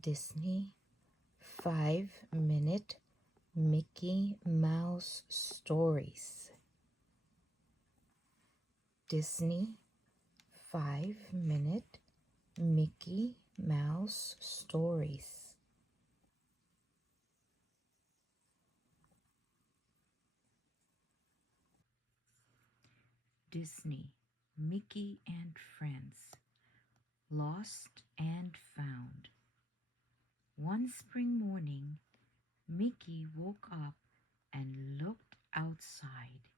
Disney 5-minute Mickey Mouse stories. Disney 5-minute Mickey Mouse stories. Disney Mickey and Friends. Lost and Found. One spring morning, Mickey woke up and looked outside.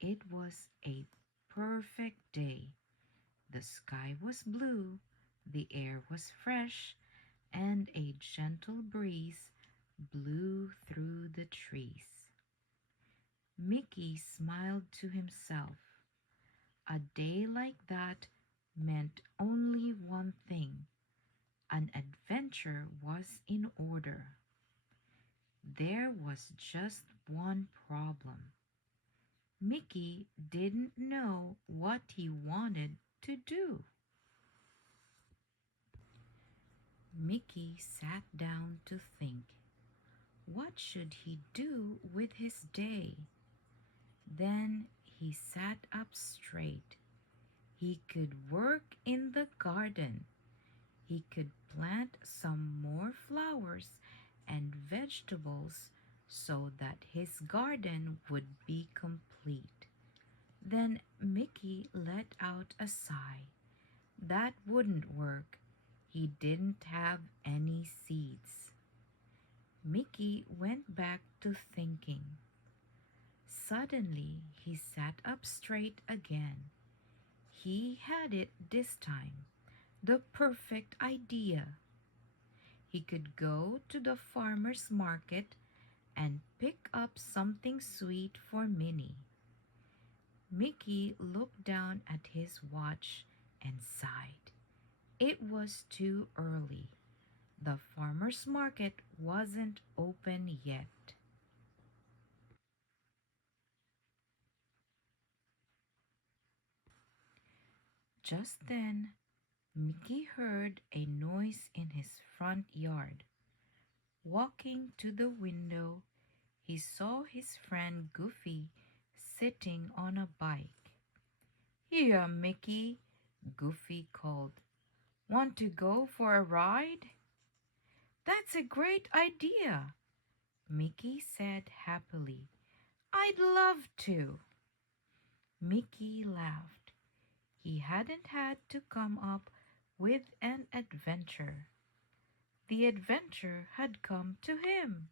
It was a perfect day. The sky was blue, the air was fresh, and a gentle breeze blew through the trees. Mickey smiled to himself. A day like that meant only one thing: an adventure was in order. There was just one problem. Mickey didn't know what he wanted to do. Mickey sat down to think. What should he do with his day? Then he sat up straight. He could work in the garden. He could plant some more flowers and vegetables so that his garden would be complete. Then Mickey let out a sigh. That wouldn't work. He didn't have any seeds. Mickey went back to thinking. Suddenly he sat up straight again. He had it this time. The perfect idea. He could go to the farmer's market and pick up something sweet for Minnie. Mickey looked down at his watch and sighed. It was too early. The farmer's market wasn't open yet. Just then, Mickey heard a noise in his front yard. Walking to the window, he saw his friend Goofy sitting on a bike. "Here, Mickey," Goofy called. "Want to go for a ride?" "That's a great idea," Mickey said happily. "I'd love to." Mickey laughed. He hadn't had to come up with an adventure. The adventure had come to him.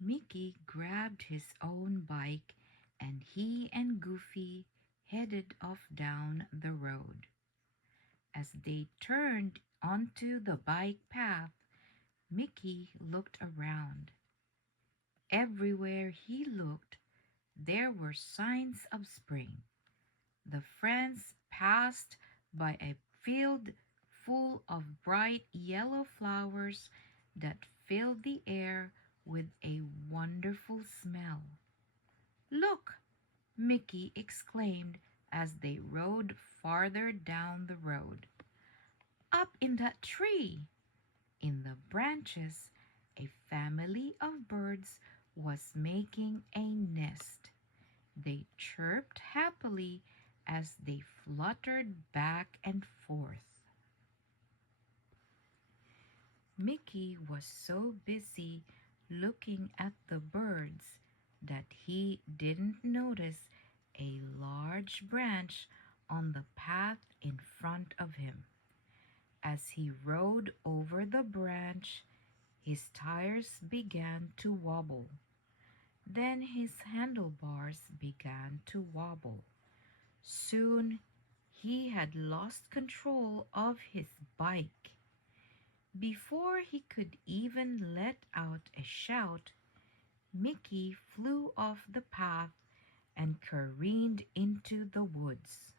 Mickey grabbed his own bike and he and Goofy headed off down the road. As they turned onto the bike path, Mickey looked around. Everywhere he looked, there were signs of spring. The friends passed by a field full of bright yellow flowers that filled the air with a wonderful smell. "Look!" Mickey exclaimed as they rode farther down the road. "Up in that tree!" In the branches, a family of birds was making a nest. They chirped happily as they fluttered back and forth. Mickey was so busy looking at the birds that he didn't notice a large branch on the path in front of him. As he rode over the branch, his tires began to wobble. Then his handlebars began to wobble. Soon he had lost control of his bike. Before he could even let out a shout, Mickey flew off the path and careened into the woods.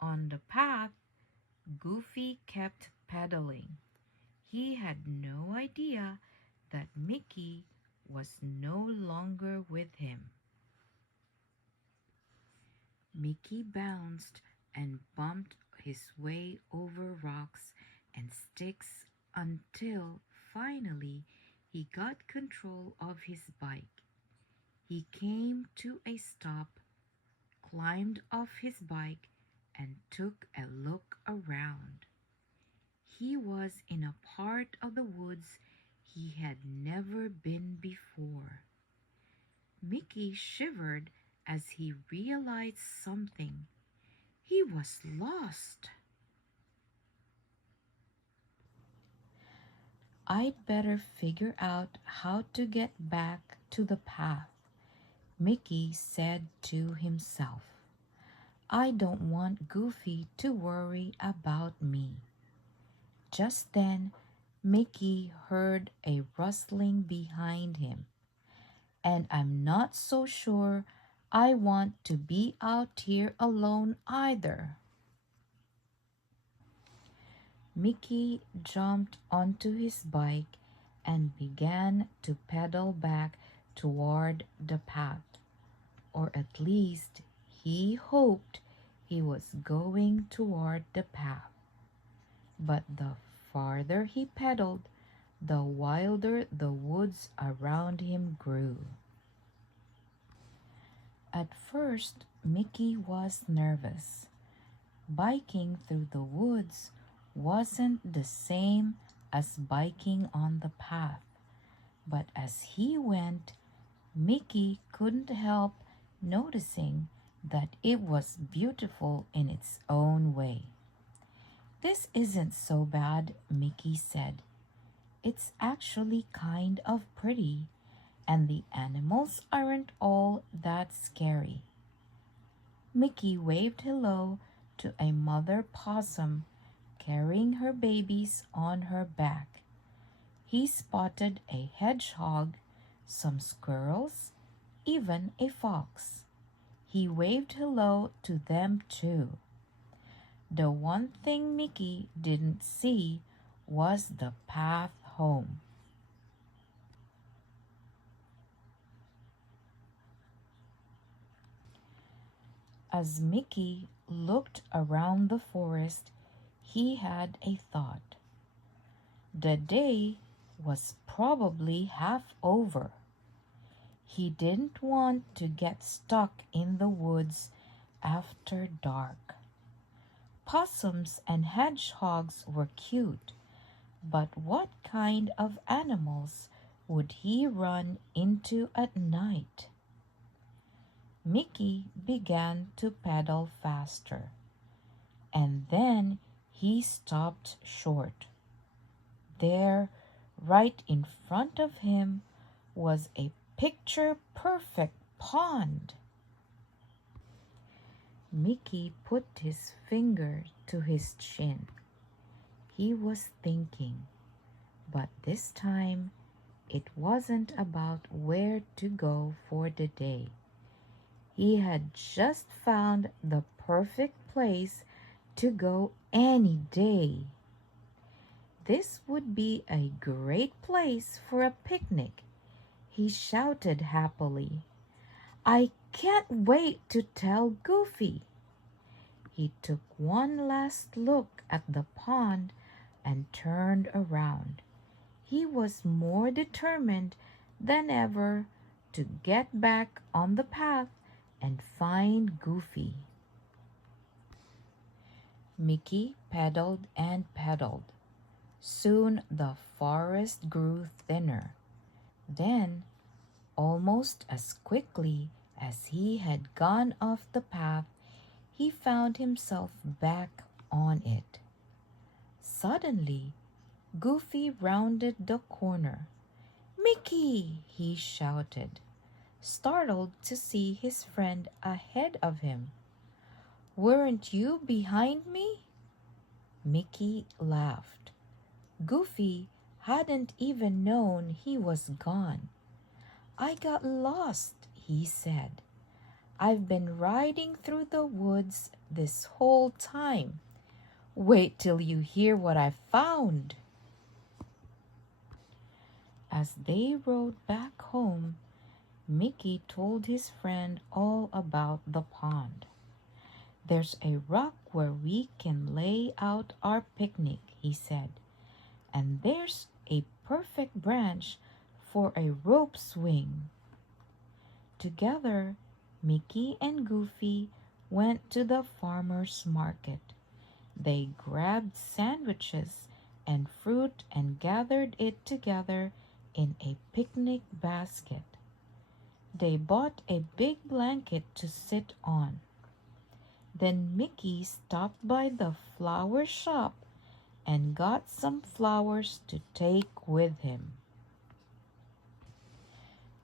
On the path, Goofy kept pedaling. He had no idea that Mickey was no longer with him. Mickey bounced and bumped his way over rocks and sticks until finally he got control of his bike. He came to a stop, climbed off his bike, and took a look around. He was in a part of the woods he had never been before. Mickey shivered as he realized something. He was lost. I'd better figure out how to get back to the path, Mickey said to himself. I don't want Goofy to worry about me. Just then, Mickey heard a rustling behind him. And I'm not so sure I want to be out here alone either. Mickey jumped onto his bike and began to pedal back toward the path, or at least he hoped he was going toward the path. But the farther he pedaled, the wilder the woods around him grew. At first, Mickey was nervous. Biking through the woods wasn't the same as biking on the path, but as he went, Mickey couldn't help noticing that it was beautiful in its own way. This isn't so bad, Mickey said. It's actually kind of pretty, and the animals aren't all that scary. Mickey waved hello to a mother possum carrying her babies on her back. He spotted a hedgehog, some squirrels, even a fox. He waved hello to them too. The one thing Mickey didn't see was the path home. As Mickey looked around the forest, he had a thought. The day was probably half over. He didn't want to get stuck in the woods after dark. Possums and hedgehogs were cute, but what kind of animals would he run into at night? Mickey began to pedal faster, and then he stopped short. There, right in front of him, was a picture-perfect pond. Mickey put his finger to his chin. He was thinking, but this time it wasn't about where to go for the day. He had just found the perfect place to go any day. This would be a great place for a picnic, he shouted happily. I can't wait to tell Goofy. He took one last look at the pond and turned around. He was more determined than ever to get back on the path and find Goofy. Mickey pedaled and pedaled. Soon the forest grew thinner. Then, almost as quickly as he had gone off the path, he found himself back on it. Suddenly, Goofy rounded the corner. Mickey! He shouted, startled to see his friend ahead of him. Weren't you behind me? Mickey laughed. Goofy hadn't even known he was gone. I got lost, he said. I've been riding through the woods this whole time. Wait till you hear what I found. As they rode back home, Mickey told his friend all about the pond. "There's a rock where we can lay out our picnic," he said, "and there's a perfect branch for a rope swing." Together, Mickey and Goofy went to the farmer's market. They grabbed sandwiches and fruit and gathered it together in a picnic basket. They bought a big blanket to sit on. Then Mickey stopped by the flower shop and got some flowers to take with him.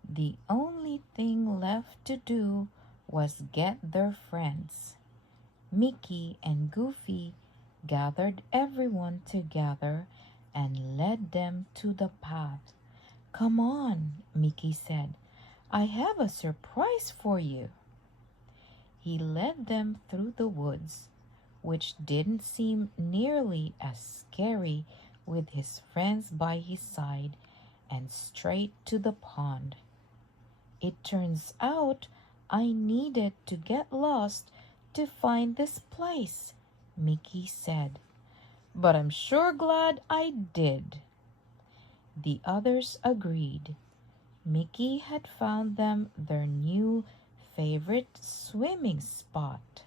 The only thing left to do was get their friends. Mickey and Goofy gathered everyone together and led them to the path. "Come on," Mickey said. "I have a surprise for you." He led them through the woods, which didn't seem nearly as scary with his friends by his side, and straight to the pond. "It turns out I needed to get lost to find this place," Mickey said. "But I'm sure glad I did." The others agreed. Mickey had found them their new favorite swimming spot.